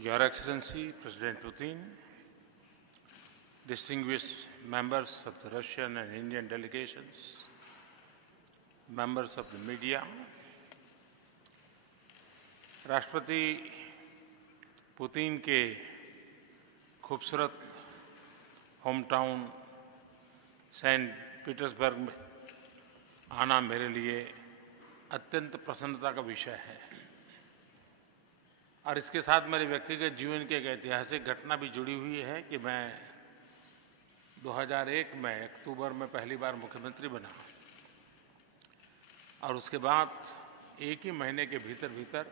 Your Excellency, President Putin, distinguished members of the Russian and Indian delegations, members of the media, राष्ट्रपति Putin के खूबसूरत home town Saint Petersburg में आना मेरे लिए अत्यंत प्रसन्नता का विषय है और इसके साथ मेरे व्यक्तिगत जीवन की एक ऐतिहासिक घटना भी जुड़ी हुई है कि मैं 2001 में अक्टूबर में पहली बार मुख्यमंत्री बना और उसके बाद एक ही महीने के भीतर भीतर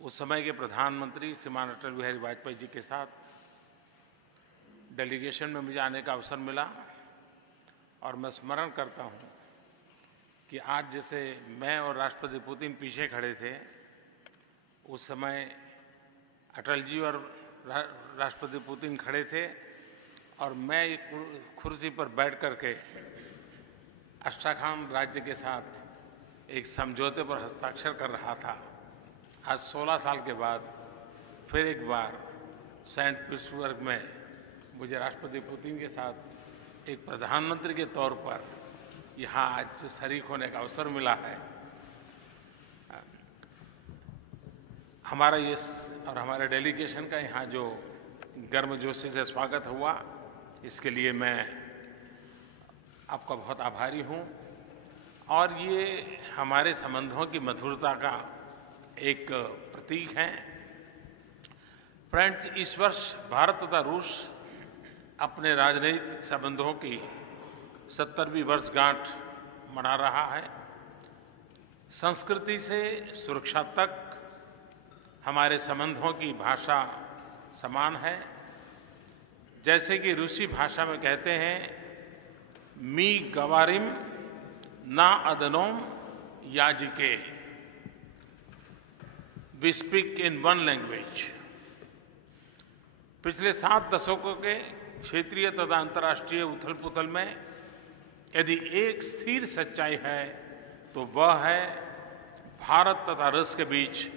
उस समय के प्रधानमंत्री श्रीमान अटल बिहारी वाजपेयी जी के साथ डेलीगेशन में मुझे आने का अवसर मिला और मैं स्मरण करता हूं कि आज जैसे मैं और राष्ट्रपति पुतिन पीछे खड़े थे उस समय अटल जी और राष्ट्रपति पुतिन खड़े थे और मैं एक कुर्सी पर बैठ करके अस्ट्राखान राज्य के साथ एक समझौते पर हस्ताक्षर कर रहा था। आज 16 साल के बाद फिर एक बार सेंट पीटर्सबर्ग में मुझे राष्ट्रपति पुतिन के साथ एक प्रधानमंत्री के तौर पर यहाँ आज शरीक होने का अवसर मिला है। हमारा ये और हमारे डेलीगेशन का यहाँ जो गर्मजोशी से स्वागत हुआ इसके लिए मैं आपका बहुत आभारी हूँ और ये हमारे संबंधों की मधुरता का एक प्रतीक है। फ्रेंड्स, इस वर्ष भारत तथा रूस अपने राजनीतिक संबंधों की 70वीं वर्षगांठ मना रहा है। संस्कृति से सुरक्षा तक हमारे संबंधों की भाषा समान है। जैसे कि रूसी भाषा में कहते हैं, मी गवारिम ना अदनोम याजिके, we speak in one language. पिछले 7 दशकों के क्षेत्रीय तथा अंतर्राष्ट्रीय उथल पुथल में यदि एक स्थिर सच्चाई है तो वह है भारत तथा रूस के बीच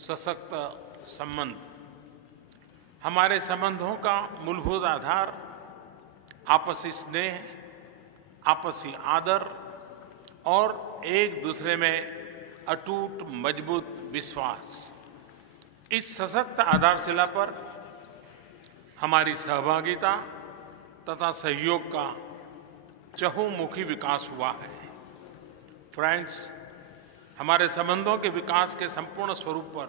सशक्त संबंध। हमारे संबंधों का मूलभूत आधार आपसी स्नेह, आपसी आदर और एक दूसरे में अटूट मजबूत विश्वास। इस सशक्त आधारशिला पर हमारी सहभागिता तथा सहयोग का चहुमुखी विकास हुआ है। फ्रेंड्स, हमारे संबंधों के विकास के संपूर्ण स्वरूप पर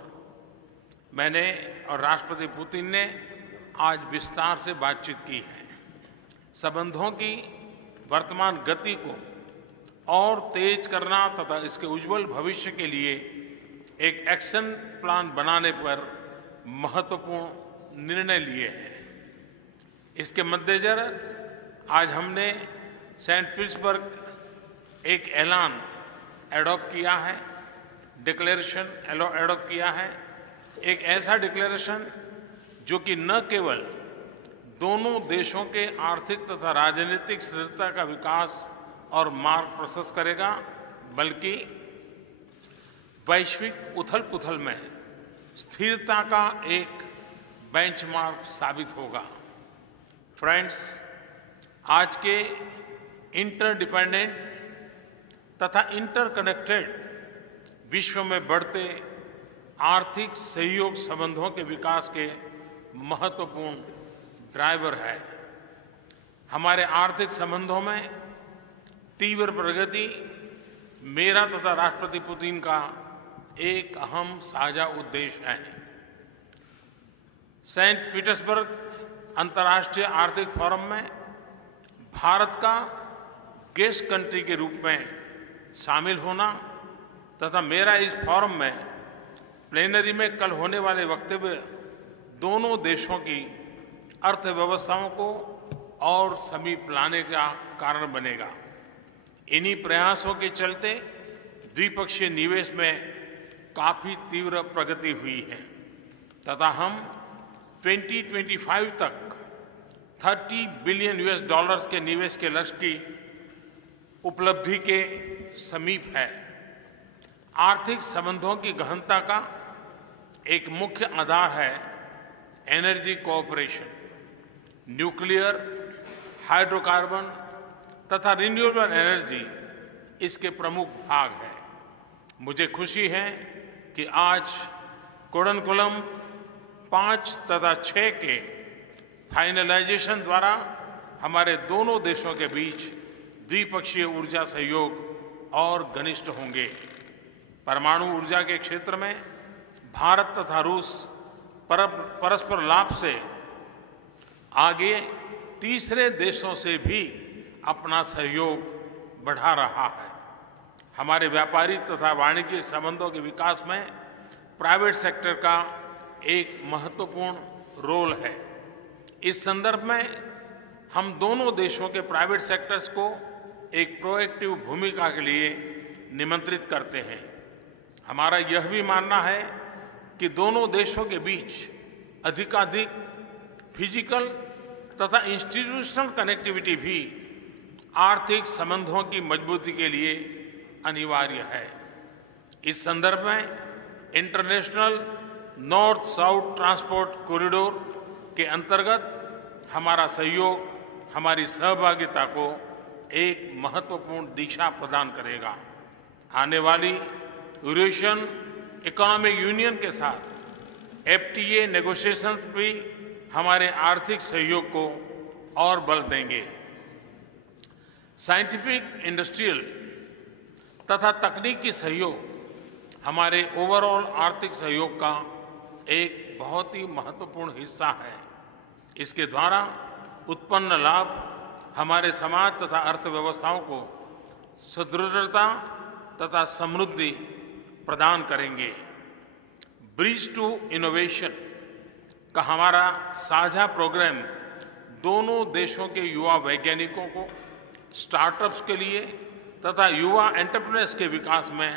मैंने और राष्ट्रपति पुतिन ने आज विस्तार से बातचीत की है। संबंधों की वर्तमान गति को और तेज करना तथा इसके उज्जवल भविष्य के लिए एक एक्शन प्लान बनाने पर महत्वपूर्ण निर्णय लिए हैं। इसके मद्देनजर आज हमने सेंट पीटर्सबर्ग एक ऐलान एडॉप्ट किया है, डिक्लेरेशन एडॉप्ट किया है। एक ऐसा डिक्लेरेशन जो कि न केवल दोनों देशों के आर्थिक तथा राजनीतिक स्थिरता का विकास और मार्ग प्रशस्त करेगा, बल्कि वैश्विक उथल-पुथल में स्थिरता का एक बेंचमार्क साबित होगा। फ्रेंड्स, आज के इंटरडिपेंडेंट तथा इंटरकनेक्टेड विश्व में बढ़ते आर्थिक सहयोग संबंधों के विकास के महत्वपूर्ण ड्राइवर है। हमारे आर्थिक संबंधों में तीव्र प्रगति मेरा तथा राष्ट्रपति पुतिन का एक अहम साझा उद्देश्य है। सेंट पीटर्सबर्ग अंतर्राष्ट्रीय आर्थिक फोरम में भारत का गेस्ट कंट्री के रूप में शामिल होना तथा मेरा इस फोरम में प्लेनरी में कल होने वाले वक्तव्य दोनों देशों की अर्थव्यवस्थाओं को और समीप लाने का कारण बनेगा। इन्हीं प्रयासों के चलते द्विपक्षीय निवेश में काफी तीव्र प्रगति हुई है तथा हम 2025 तक $30 बिलियन के निवेश के लक्ष्य की उपलब्धि के समीप है। आर्थिक संबंधों की गहनता का एक मुख्य आधार है एनर्जी कोऑपरेशन। न्यूक्लियर, हाइड्रोकार्बन तथा रिन्यूएबल एनर्जी इसके प्रमुख भाग हैं। मुझे खुशी है कि आज कुडनकुलम 5 तथा 6 के फाइनलाइजेशन द्वारा हमारे दोनों देशों के बीच द्विपक्षीय ऊर्जा सहयोग और घनिष्ठ होंगे। परमाणु ऊर्जा के क्षेत्र में भारत तथा रूस परस्पर लाभ से आगे तीसरे देशों से भी अपना सहयोग बढ़ा रहा है। हमारे व्यापारिक तथा वाणिज्यिक संबंधों के विकास में प्राइवेट सेक्टर का एक महत्वपूर्ण रोल है। इस संदर्भ में हम दोनों देशों के प्राइवेट सेक्टर्स को एक प्रोएक्टिव भूमिका के लिए निमंत्रित करते हैं। हमारा यह भी मानना है कि दोनों देशों के बीच अधिकाधिक फिजिकल तथा इंस्टीट्यूशनल कनेक्टिविटी भी आर्थिक संबंधों की मजबूती के लिए अनिवार्य है। इस संदर्भ में international north south transport corridor के अंतर्गत हमारा सहयोग हमारी सहभागिता को एक महत्वपूर्ण दिशा प्रदान करेगा। आने वाली यूरेशियन इकोनॉमिक यूनियन के साथ एफटीए नेगोशिएशंस भी हमारे आर्थिक सहयोग को और बल देंगे। साइंटिफिक, इंडस्ट्रियल तथा तकनीकी सहयोग हमारे ओवरऑल आर्थिक सहयोग का एक बहुत ही महत्वपूर्ण हिस्सा है। इसके द्वारा उत्पन्न लाभ हमारे समाज तथा अर्थव्यवस्थाओं को सुदृढ़ता तथा समृद्धि प्रदान करेंगे। ब्रिज टू इनोवेशन का हमारा साझा प्रोग्राम दोनों देशों के युवा वैज्ञानिकों को स्टार्टअप्स के लिए तथा युवा एंटरप्रेन्योर्स के विकास में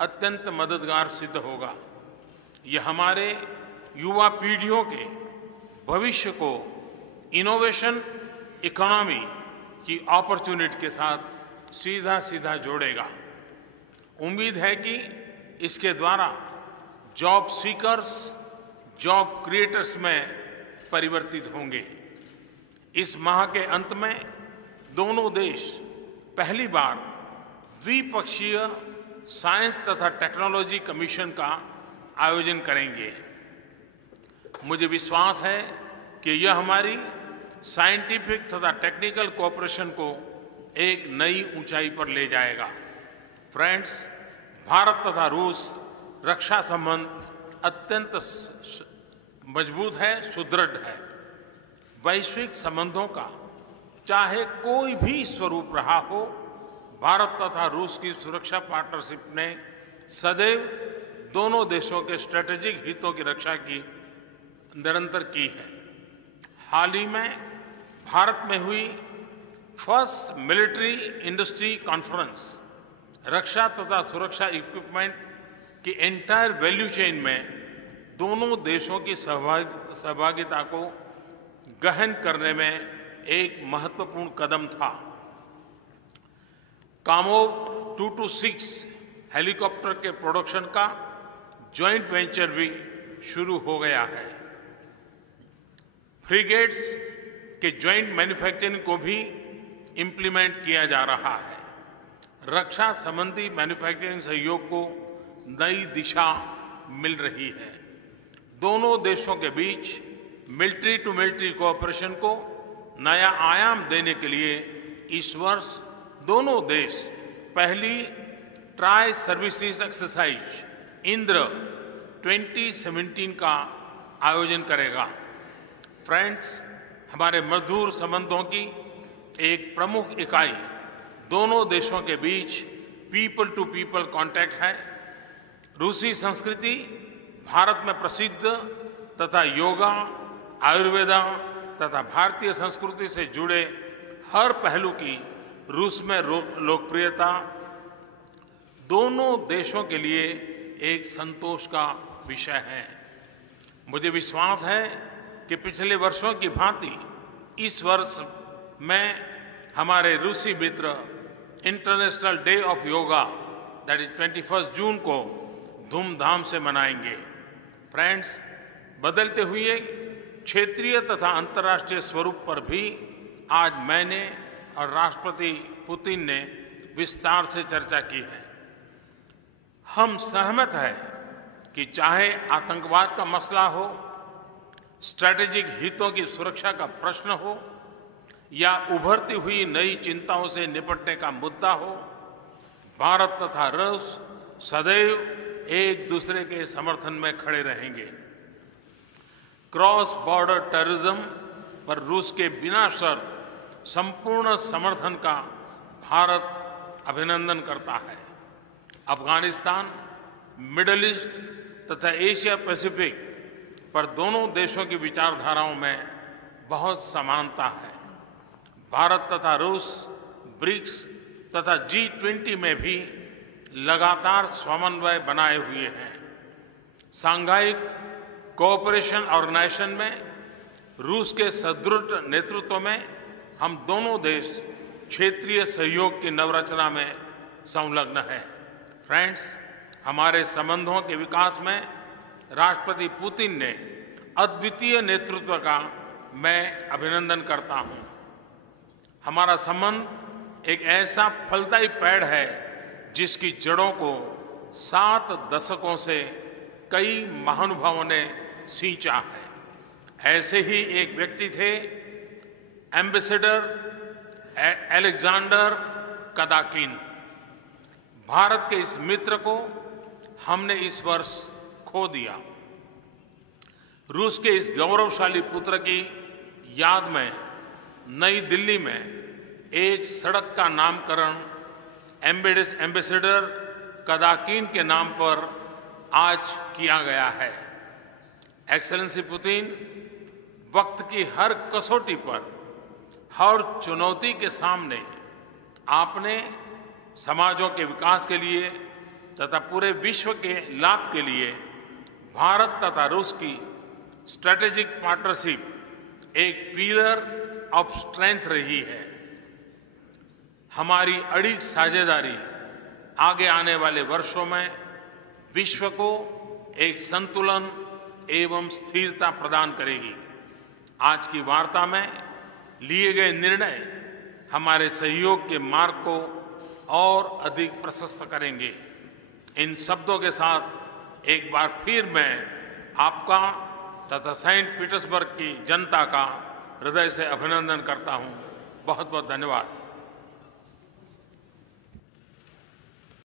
अत्यंत मददगार सिद्ध होगा। यह हमारे युवा पीढ़ियों के भविष्य को इनोवेशन इकोनॉमी की अपॉर्चुनिटी के साथ सीधा जोड़ेगा। उम्मीद है कि इसके द्वारा जॉब सीकर्स जॉब क्रिएटर्स में परिवर्तित होंगे। इस माह के अंत में दोनों देश पहली बार द्विपक्षीय साइंस तथा टेक्नोलॉजी कमीशन का आयोजन करेंगे। मुझे विश्वास है कि यह हमारी साइंटिफिक तथा टेक्निकल कोऑपरेशन को एक नई ऊंचाई पर ले जाएगा। फ्रेंड्स, भारत तथा रूस रक्षा संबंध अत्यंत मजबूत है, सुदृढ़ है। वैश्विक संबंधों का चाहे कोई भी स्वरूप रहा हो, भारत तथा रूस की सुरक्षा पार्टनरशिप ने सदैव दोनों देशों के स्ट्रेटेजिक हितों की रक्षा की निरंतर की है। हाल ही में भारत में हुई फर्स्ट मिलिट्री इंडस्ट्री कॉन्फ्रेंस रक्षा तथा सुरक्षा इक्विपमेंट की एंटायर वैल्यू चेन में दोनों देशों की सहभागिता को गहन करने में एक महत्वपूर्ण कदम था। कामोव 226 हेलीकॉप्टर के प्रोडक्शन का जॉइंट वेंचर भी शुरू हो गया है। फ्रिगेट्स के जॉइंट मैन्युफैक्चरिंग को भी इंप्लीमेंट किया जा रहा है। रक्षा संबंधी मैन्युफैक्चरिंग सहयोग को नई दिशा मिल रही है। दोनों देशों के बीच मिलिट्री टू मिलिट्री कोऑपरेशन को नया आयाम देने के लिए इस वर्ष दोनों देश पहली ट्राई सर्विसेज एक्सरसाइज इंद्र 2017 का आयोजन करेगा। फ्रेंड्स, हमारे मधुर संबंधों की एक प्रमुख इकाई दोनों देशों के बीच पीपल टू पीपल कांटेक्ट है। रूसी संस्कृति भारत में प्रसिद्ध तथा योगा, आयुर्वेदा तथा भारतीय संस्कृति से जुड़े हर पहलू की रूस में लोकप्रियता दोनों देशों के लिए एक संतोष का विषय है। मुझे विश्वास है कि पिछले वर्षों की भांति इस वर्ष में हमारे रूसी मित्र international day of yoga that is 21 June को धूमधाम से मनाएंगे। फ्रेंड्स, बदलते हुए क्षेत्रीय तथा अंतर्राष्ट्रीय स्वरूप पर भी आज मैंने और राष्ट्रपति पुतिन ने विस्तार से चर्चा की है। हम सहमत हैं कि चाहे आतंकवाद का मसला हो, स्ट्रैटेजिक हितों की सुरक्षा का प्रश्न हो या उभरती हुई नई चिंताओं से निपटने का मुद्दा हो, भारत तथा रूस सदैव एक दूसरे के समर्थन में खड़े रहेंगे। क्रॉस बॉर्डर टेररिज्म पर रूस के बिना शर्त संपूर्ण समर्थन का भारत अभिनंदन करता है। अफगानिस्तान, मिडिल ईस्ट तथा एशिया पैसिफिक पर दोनों देशों की विचारधाराओं में बहुत समानता है। भारत तथा रूस ब्रिक्स तथा G20 में भी लगातार समन्वय बनाए हुए हैं। सांघाई कोऑपरेशन ऑर्गेनाइजेशन में रूस के सुदृढ़ नेतृत्व में हम दोनों देश क्षेत्रीय सहयोग की नवरचना में संलग्न हैं। फ्रेंड्स, हमारे संबंधों के विकास में राष्ट्रपति पुतिन ने अद्वितीय नेतृत्व का मैं अभिनंदन करता हूं। हमारा संबंध एक ऐसा फलदायी पेड़ है जिसकी जड़ों को 7 दशकों से कई महानुभावों ने सींचा है। ऐसे ही एक व्यक्ति थे एम्बेसडर अलेक्जेंडर कदाकिन। भारत के इस मित्र को हमने इस वर्ष खो दिया। रूस के इस गौरवशाली पुत्र की याद में नई दिल्ली में एक सड़क का नामकरण एम्बेसडर कदाकिन के नाम पर आज किया गया है। एक्सेलेंसी पुतिन, वक्त की हर कसौटी पर, हर चुनौती के सामने आपने समाजों के विकास के लिए तथा पूरे विश्व के लाभ के लिए भारत तथा रूस की स्ट्रैटेजिक पार्टनरशिप एक पिलर ऑफ स्ट्रेंथ रही है। हमारी अड़िग साझेदारी आगे आने वाले वर्षों में विश्व को एक संतुलन एवं स्थिरता प्रदान करेगी। आज की वार्ता में लिए गए निर्णय हमारे सहयोग के मार्ग को और अधिक प्रशस्त करेंगे। इन शब्दों के साथ एक बार फिर मैं आपका तथा सेंट पीटर्सबर्ग की जनता का हृदय से अभिनंदन करता हूं। बहुत बहुत धन्यवाद।